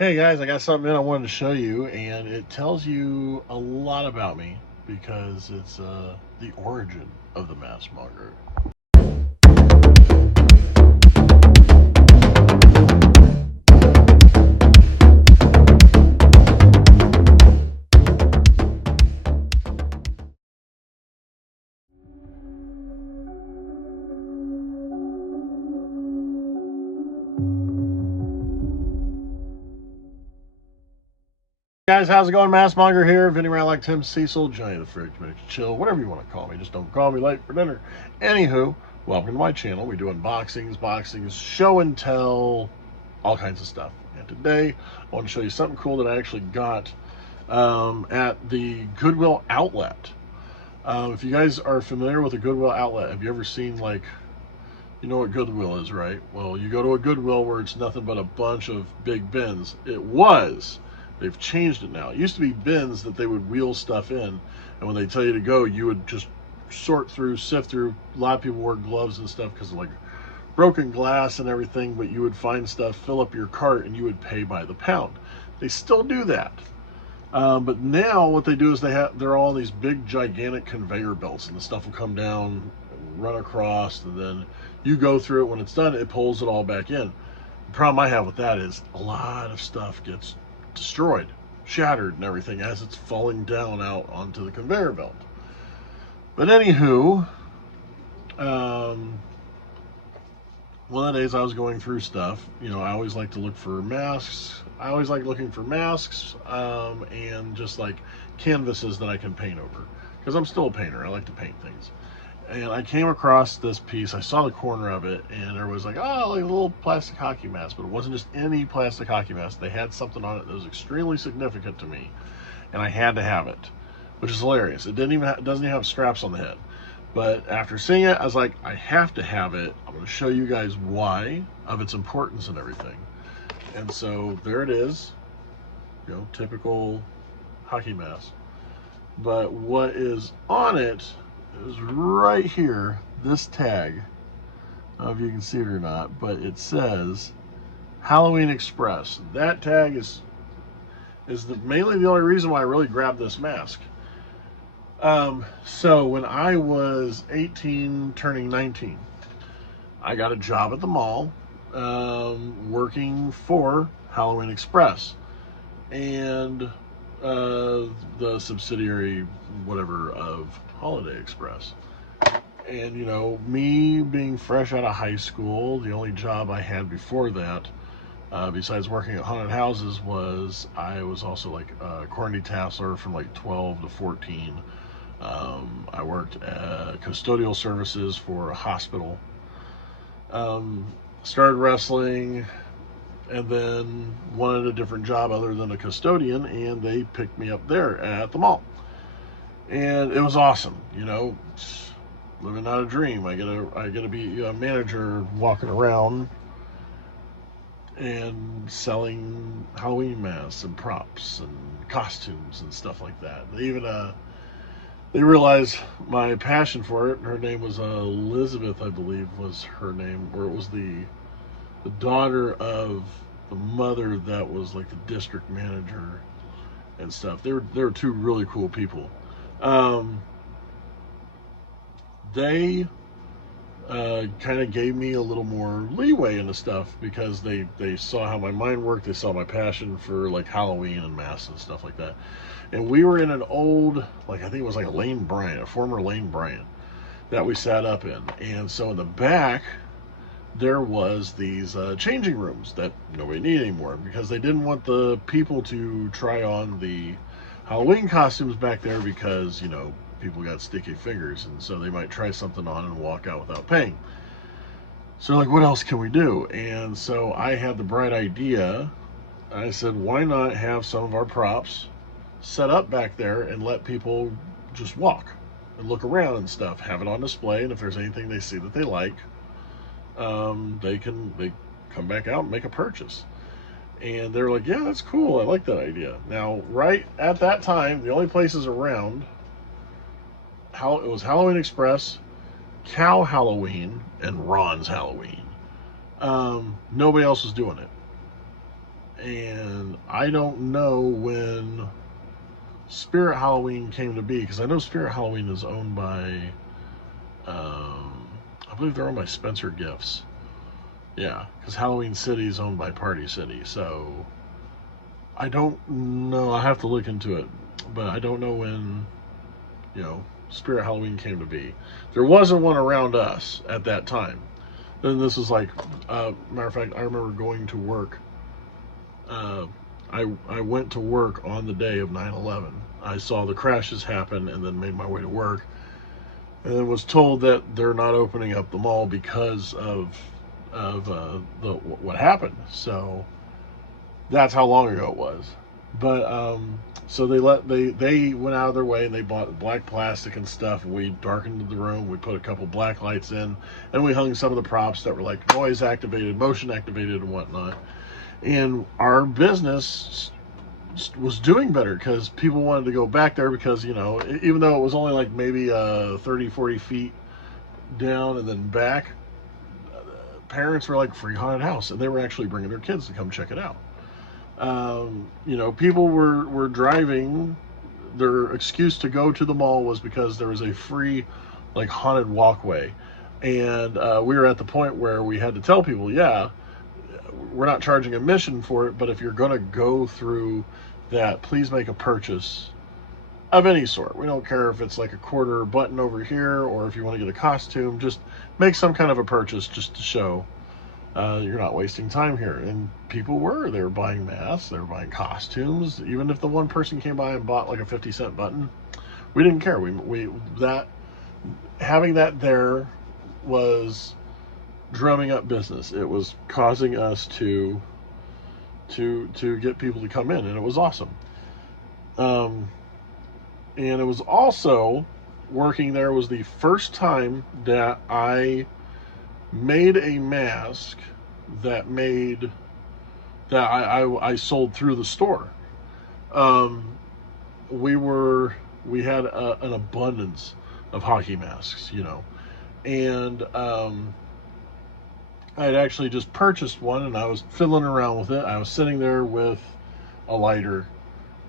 Hey guys, I got something in I wanted to show you, and it tells you a lot about me because it's the origin of the MaskMonger. Guys, how's it going? MaskMonger here. Vinny around like Tim Cecil, Johnny the Fridge, Chill, whatever you want to call me. Just don't call me late for dinner. Anywho, welcome to my channel. We do unboxings, boxings, show and tell, all kinds of stuff. And today, I want to show you something cool that I actually got at the Goodwill outlet. If you guys are familiar with a Goodwill outlet, have you ever seen, like, you know what Goodwill is, right? Well, you go to a Goodwill where it's nothing but a bunch of big bins. They've changed it now. It used to be bins that they would wheel stuff in, and when they tell you to go, you would just sort through, sift through. A lot of people wear gloves and stuff because of like broken glass and everything, but you would find stuff, fill up your cart, and you would pay by the pound. They still do that. But now what they do is they're all these big gigantic conveyor belts, and the stuff will come down, run across, and then you go through it. When it's done, it pulls it all back in. The problem I have with that is a lot of stuff gets destroyed, shattered, and everything as it's falling down out onto the conveyor belt. But anywho, one of the days I was going through stuff, I always like to look for masks. I always like looking for masks and just like canvases that I can paint over, because I'm still a painter. I like to paint things. And I came across this piece. I saw the corner of it, and there was like, oh, like a little plastic hockey mask. But it wasn't just any plastic hockey mask. They had something on it that was extremely significant to me, and I had to have it, which is hilarious. It doesn't even have straps on the head. But after seeing it, I was like, I have to have it. I'm going to show you guys why, of its importance and everything. And so there it is, typical hockey mask. But what is on it is right here, this tag. I don't know if you can see it or not, but it says Halloween Express. That tag is mainly the only reason why I really grabbed this mask. So when I was 18, turning 19, I got a job at the mall, working for Halloween Express, and the subsidiary, whatever, of Holiday Express. And me being fresh out of high school, the only job I had before that, besides working at haunted houses, was I was also like a quarantine tasseler from like 12 to 14. I worked at custodial services for a hospital. Started wrestling, and then wanted a different job other than a custodian, and they picked me up there at the mall. And it was awesome, living out a dream. I get to be a manager, walking around and selling Halloween masks and props and costumes and stuff like that. They realized my passion for it. Her name was Elizabeth, I believe was her name, or it was the daughter of the mother that was like the district manager and stuff. They were two really cool people. They kind of gave me a little more leeway into stuff because they saw how my mind worked. They saw my passion for like Halloween and masks and stuff like that. And we were in an old, like, I think it was like a Lane Bryant, a former Lane Bryant that we sat up in. And so in the back, there was these changing rooms that nobody needed anymore because they didn't want the people to try on the Halloween costumes back there because, people got sticky fingers, and so they might try something on and walk out without paying. So like, what else can we do? And so I had the bright idea. I said, why not have some of our props set up back there and let people just walk and look around and stuff, have it on display, and if there's anything they see that they like, they come back out and make a purchase. And they're like, yeah, that's cool, I like that idea. Now, right at that time, the only places around, it was Halloween Express, Cow Halloween, and Ron's Halloween. Nobody else was doing it. And I don't know when Spirit Halloween came to be, because I know Spirit Halloween is owned by, I believe they're owned by Spencer Gifts. Yeah, because Halloween City is owned by Party City. So I don't know. I have to look into it, but I don't know when, Spirit Halloween came to be. There wasn't one around us at that time. Then this was like, matter of fact, I remember going to work. I went to work on the day of 9/11. I saw the crashes happen and then made my way to work, and then was told that they're not opening up the mall because of what happened. So that's how long ago it was. But so they went out of their way and they bought black plastic and stuff. And we darkened the room. We put a couple black lights in, and we hung some of the props that were like noise activated, motion activated, and whatnot. And our business was doing better because people wanted to go back there because, even though it was only like maybe 30, 40 feet down and then back, parents were like, free haunted house, and they were actually bringing their kids to come check it out. People were driving. Their excuse to go to the mall was because there was a free, like, haunted walkway. And we were at the point where we had to tell people, yeah, we're not charging admission for it, but if you're going to go through that, please make a purchase of any sort. We don't care if it's like a quarter button over here or if you want to get a costume. Just make some kind of a purchase just to show you're not wasting time here. And people they were buying masks, they were buying costumes. Even if the one person came by and bought like a 50-cent button, we didn't care. Having that there was drumming up business. It was causing us to get people to come in, and it was awesome. And it was also, working there was the first time that I made a mask that I sold through the store. We had an abundance of hockey masks, and I had actually just purchased one, and I was fiddling around with it. I was sitting there with a lighter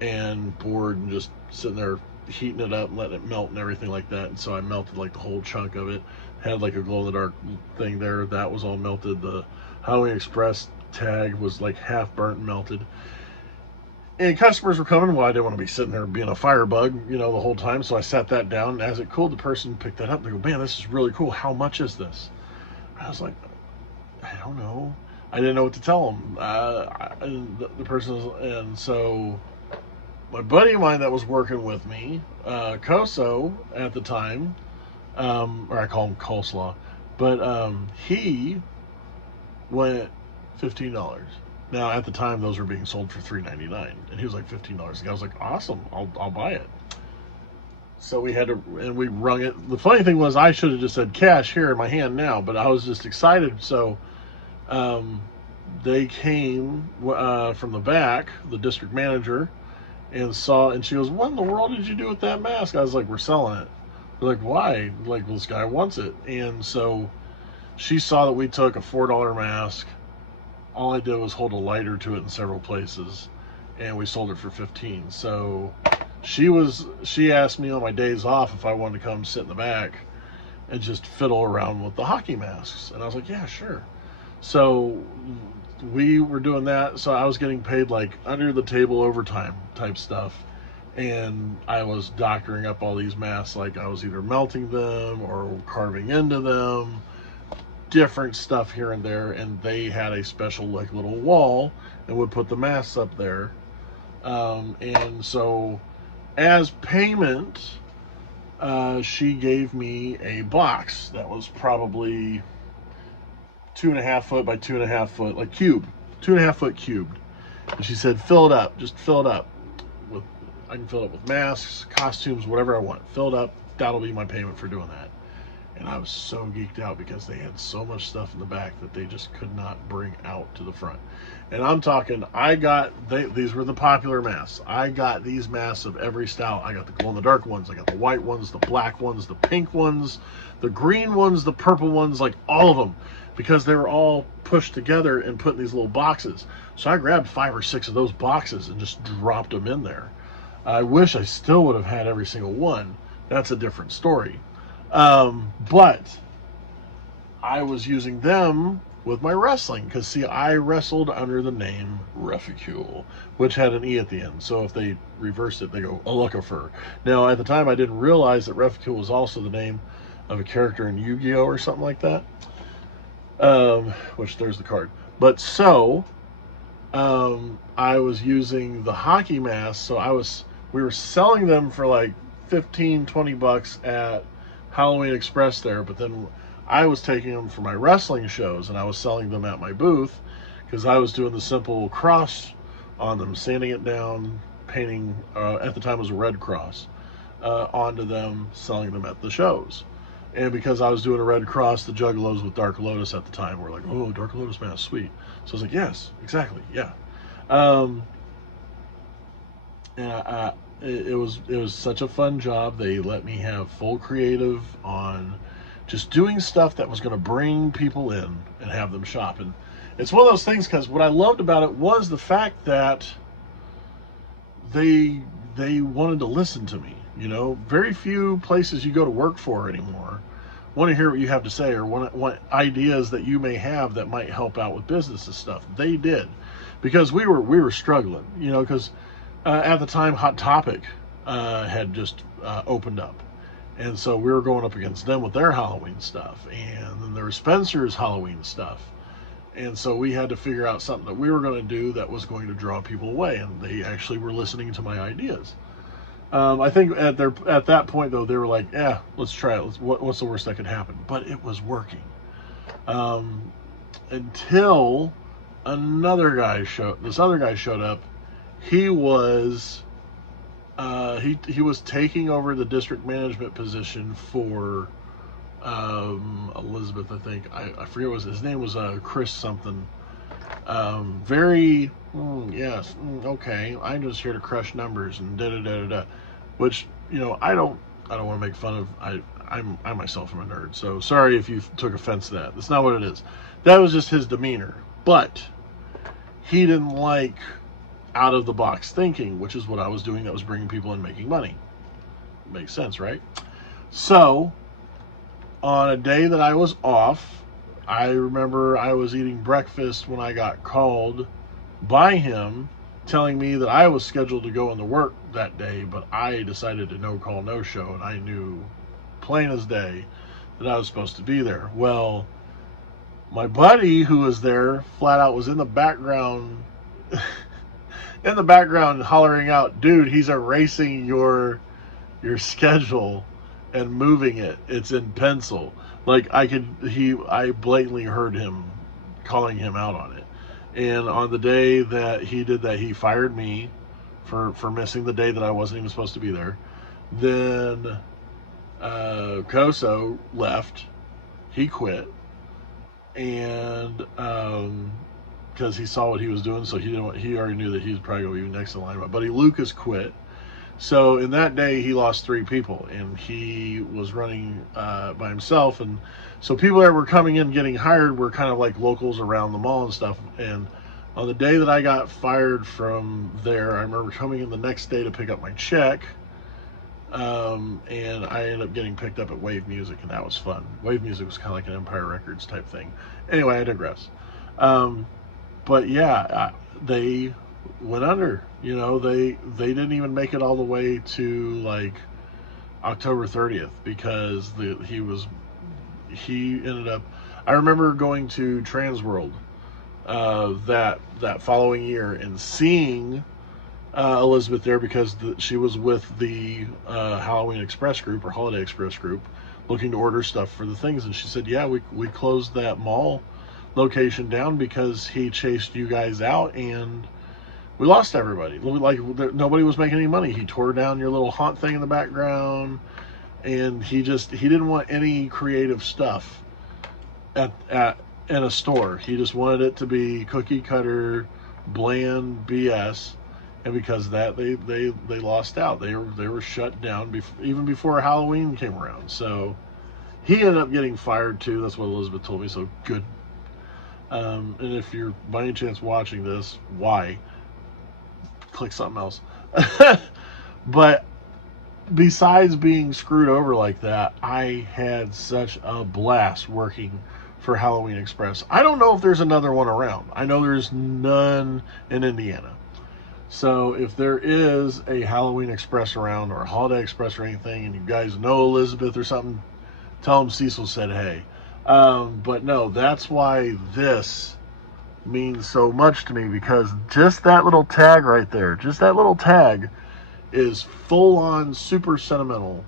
and board and just sitting there heating it up and letting it melt and everything like that. And so I melted like the whole chunk of it. Had like a glow-in-the-dark thing there. That was all melted. The Halloween Express tag was like half burnt and melted. And customers were coming. Well, I didn't want to be sitting there being a firebug, the whole time. So I sat that down. And as it cooled, the person picked that up. They go, man, this is really cool. How much is this? I was like, I don't know. I didn't know what to tell them. The person was, and so my buddy of mine that was working with me, Koso at the time, or I call him Coleslaw, but he went $15. Now at the time those were being sold for $3.99, and he was like $15. And I was like, awesome, I'll buy it. So we had to, and we rung it. The funny thing was, I should have just said cash here in my hand now, but I was just excited. So they came from the back, the district manager, and she goes, what in the world did you do with that mask? I was like, we're selling it. They're like, why? Like, well, this guy wants it. And so she saw that we took a $4 mask. All I did was hold a lighter to it in several places, and we sold it for $15. So she asked me on my days off if I wanted to come sit in the back and just fiddle around with the hockey masks. And I was like, yeah, sure. So we were doing that. So I was getting paid like under the table overtime type stuff. And I was doctoring up all these masks. Like I was either melting them or carving into them, different stuff here and there. And they had a special like little wall and would put the masks up there. And so as payment, she gave me a box that was probably 2.5 foot by 2.5 foot, like cube, 2.5 foot cubed. And she said, fill it up, just fill it up. I can fill it up with masks, costumes, whatever I want. Fill it up, that'll be my payment for doing that. And I was so geeked out because they had so much stuff in the back that they just could not bring out to the front. And I'm talking, these were the popular masks. I got these masks of every style. I got the glow-in-the-dark ones, I got the white ones, the black ones, the pink ones, the green ones, the purple ones, like all of them. because they were all pushed together and put in these little boxes. So I grabbed 5 or 6 of those boxes and just dropped them in there. I wish I still would have had every single one. That's a different story. But I was using them with my wrestling, because see, I wrestled under the name Reficule, which had an E at the end. So if they reversed it, they go Alucifer. Now, at the time, I didn't realize that Reficule was also the name of a character in Yu-Gi-Oh or something like that. Which there's the card. But so I was using the hockey mask. So we were selling them for like 15-20 bucks at Halloween Express there, but then I was taking them for my wrestling shows, and I was selling them at my booth, because I was doing the simple cross on them, sanding it down, painting, at the time it was a red cross, onto them, selling them at the shows. And because I was doing a red cross, the Juggalos with Dark Lotus at the time were like, oh, Dark Lotus mask, sweet. So I was like, yes, exactly, yeah. It was such a fun job. They let me have full creative on just doing stuff that was going to bring people in and have them shop. And it's one of those things, because what I loved about it was the fact that they wanted to listen to me. You know, very few places you go to work for anymore want to hear what you have to say, or want ideas that you may have that might help out with business and stuff. They did, because we were struggling, you know, because at the time Hot Topic had just opened up. And so we were going up against them with their Halloween stuff. And then there was Spencer's Halloween stuff. And so we had to figure out something that we were going to do that was going to draw people away. And they actually were listening to my ideas. I think at that point, though, they were like, yeah, let's try it. What's the worst that could happen? But it was working. Until this other guy showed up. He was... he was taking over the district management position for Elizabeth, I think. I forget what his name was. Chris something. Yes, okay. I'm just here to crush numbers and da da da da da. Which, you know, I don't want to make fun of. I myself am a nerd, so sorry if you took offense to that. That's not what it is. That was just his demeanor. But he didn't like out of the box thinking, which is what I was doing. That was bringing people in, making money. Makes sense, right? So on a day that I was off, I remember I was eating breakfast when I got called by him telling me that I was scheduled to go into work that day, but I decided to no call, no show, and I knew plain as day that I was supposed to be there. Well, my buddy who was there flat out was in the background hollering out, dude, he's erasing your schedule and moving it. It's in pencil. Like, I blatantly heard him calling him out on it. And on the day that he did that, he fired me for missing the day that I wasn't even supposed to be there. Then Koso left. He quit. And because he saw what he was doing, so he already knew that he was probably going to be next in line. My buddy Lucas quit. So in that day, he lost 3 people, and he was running by himself. And so people that were coming in getting hired were kind of like locals around the mall and stuff. And on the day that I got fired from there, I remember coming in the next day to pick up my check. And I ended up getting picked up at Wave Music, and that was fun. Wave Music was kind of like an Empire Records type thing. Anyway, I digress. But yeah, they went under. You know, they didn't even make it all the way to like October 30th because he ended up. I remember going to Transworld that following year and seeing Elizabeth there because she was with the Halloween Express group or Holiday Express group looking to order stuff for the things, and she said, yeah, we closed that mall location down because he chased you guys out and we lost everybody. Like, nobody was making any money. He tore down your little haunt thing in the background, and he didn't want any creative stuff in a store. He just wanted it to be cookie cutter, bland BS. And because of that, they lost out. They were shut down even before Halloween came around. So he ended up getting fired too. That's what Elizabeth told me. So good And if you're by any chance watching this, why? Click something else. But besides being screwed over like that, I had such a blast working for Halloween Express. I don't know if there's another one around. I know there's none in Indiana. So if there is a Halloween Express around or a Holiday Express or anything, and you guys know Elizabeth or something, tell them Cecil said hey. But no, that's why this means so much to me, because just that little tag right there, just that little tag is full on super sentimental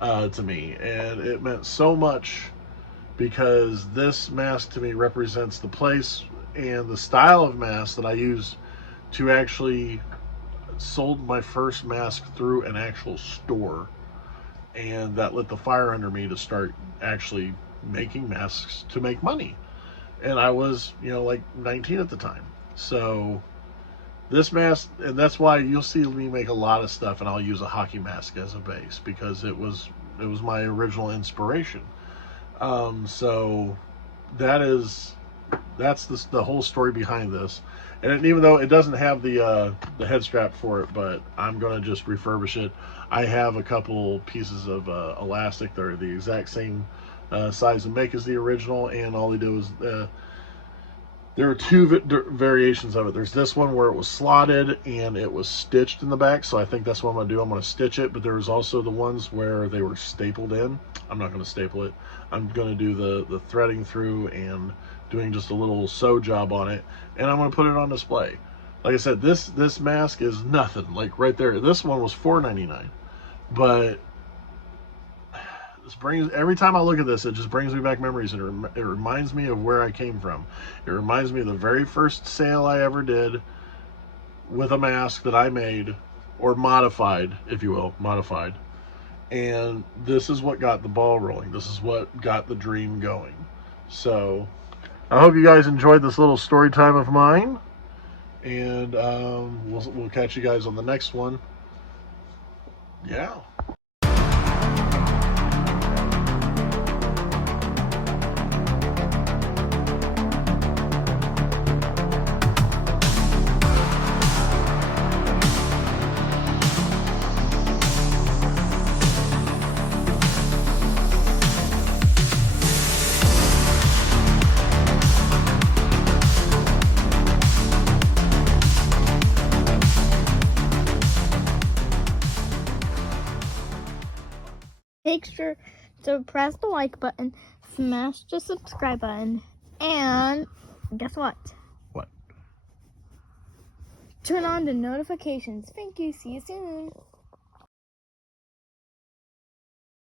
to me, and it meant so much because this mask to me represents the place and the style of mask that I use to actually sold my first mask through an actual store, and that lit the fire under me to start actually making masks to make money. And I was, like 19 at the time. So this mask, and that's why you'll see me make a lot of stuff, and I'll use a hockey mask as a base because it was my original inspiration. So that's the whole story behind this. And even though it doesn't have the head strap for it, but I'm gonna just refurbish it. I have a couple pieces of elastic that are the exact same size and make as the original, and all they do is there are two variations of it. There's this one where it was slotted and it was stitched in the back, so I think that's what I'm going to do. I'm going to stitch it, but there was also the ones where they were stapled in. I'm not going to staple it. I'm going to do the threading through and doing just a little sew job on it, and I'm going to put it on display. Like I said, this mask is nothing. Like right there, this one was $4.99, but every time I look at this, it just brings me back memories, and it reminds me of where I came from. It reminds me of the very first sale I ever did with a mask that I made, or modified, if you will, modified. And this is what got the ball rolling. This is what got the dream going. So I hope you guys enjoyed this little story time of mine, and we'll catch you guys on the next one. Yeah. Make sure to press the like button, smash the subscribe button, and guess what? What? Turn on the notifications. Thank you. See you soon.